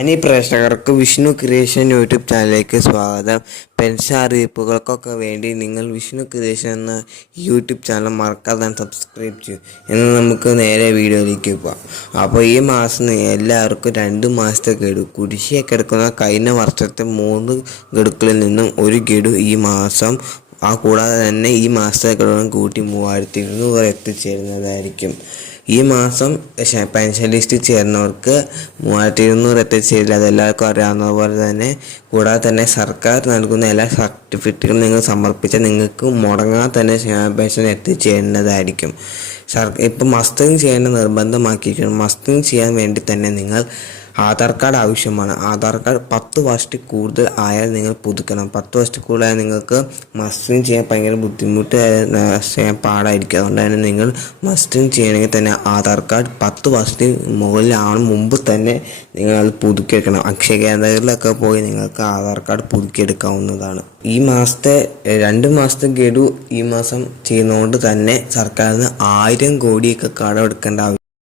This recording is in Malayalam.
അനി പ്രേക്ഷകർക്ക് വിഷ്ണു ക്രിയേഷൻ യൂട്യൂബ് ചാനലിലേക്ക് സ്വാഗതം. പെൻഷൻ അറിയിപ്പുകൾക്കൊക്കെ വേണ്ടി നിങ്ങൾ വിഷ്ണു ക്രിയേഷൻ എന്ന യൂട്യൂബ് ചാനൽ മറക്കാതെ സബ്സ്ക്രൈബ് ചെയ്യും. എന്ന് നമുക്ക് നേരെ വീഡിയോയിലേക്ക് പോകാം അപ്പോൾ ഈ മാസം എല്ലാവർക്കും രണ്ട് മാസത്തെ ഗഡു കുടിശ്ശിയൊക്കെ എടുക്കുന്ന കഴിഞ്ഞ വർഷത്തെ മൂന്ന് ഗഡുക്കളിൽ നിന്നും ഒരു ഗഡു ഈ മാസം ആ കൂടാതെ തന്നെ ഈ മാസത്തെ ഗഡുവും കൂട്ടി മൂവായിരത്തി ഇരുന്നൂറ് എത്തിച്ചേരുന്നതായിരിക്കും. ഈ മാസം പെൻഷൻ ലിസ്റ്റിൽ ചേർന്നവർക്ക് മൂവായിരത്തി ഇരുന്നൂറ് എത്തിച്ചേരില്ല അതെല്ലാവർക്കും അറിയാവുന്ന പോലെ തന്നെ കൂടാതെ തന്നെ സർക്കാർ നൽകുന്ന എല്ലാ സർട്ടിഫിക്കറ്റുകളും നിങ്ങൾ സമർപ്പിച്ചാൽ നിങ്ങൾക്ക് മുടങ്ങാതെ തന്നെ പെൻഷൻ എത്തിച്ചേരുന്നതായിരിക്കും. സർ ഇപ്പം മസ്തിങ് ചെയ്യേണ്ട നിർബന്ധമാക്കിയിരിക്കുന്നു. മസ്തിങ് ചെയ്യാൻ വേണ്ടി തന്നെ നിങ്ങൾ ആധാർ കാർഡ് ആവശ്യമാണ്. ആധാർ കാർഡ് പത്ത് വർഷത്തിൽ കൂടുതൽ ആയാൽ നിങ്ങൾ പുതുക്കണം. പത്ത് വർഷത്തിൽ കൂടുതലായാൽ നിങ്ങൾക്ക് മസ്റ്റിങ് ചെയ്യാൻ ഭയങ്കര ബുദ്ധിമുട്ട് ചെയ്യാൻ പാടായിരിക്കും. അതുകൊണ്ട് തന്നെ നിങ്ങൾ മസ്റ്റിങ് ചെയ്യണമെങ്കിൽ തന്നെ ആധാർ കാർഡ് പത്ത് വർഷത്തിൽ മുകളിലാണ്. മുമ്പ് തന്നെ നിങ്ങൾ അത് പുതുക്കിയെടുക്കണം. അക്ഷയ കേന്ദ്രങ്ങളിലൊക്കെ പോയി നിങ്ങൾക്ക് ആധാർ കാർഡ് പുതുക്കിയെടുക്കാവുന്നതാണ്. ഈ മാസത്തെ രണ്ട് മാസത്തെ ഗഡു ഈ മാസം ചെയ്യുന്നതുകൊണ്ട് തന്നെ സർക്കാരിന് ആയിരം കോടിയൊക്കെ കടമെടുക്കേണ്ട ആവശ്യം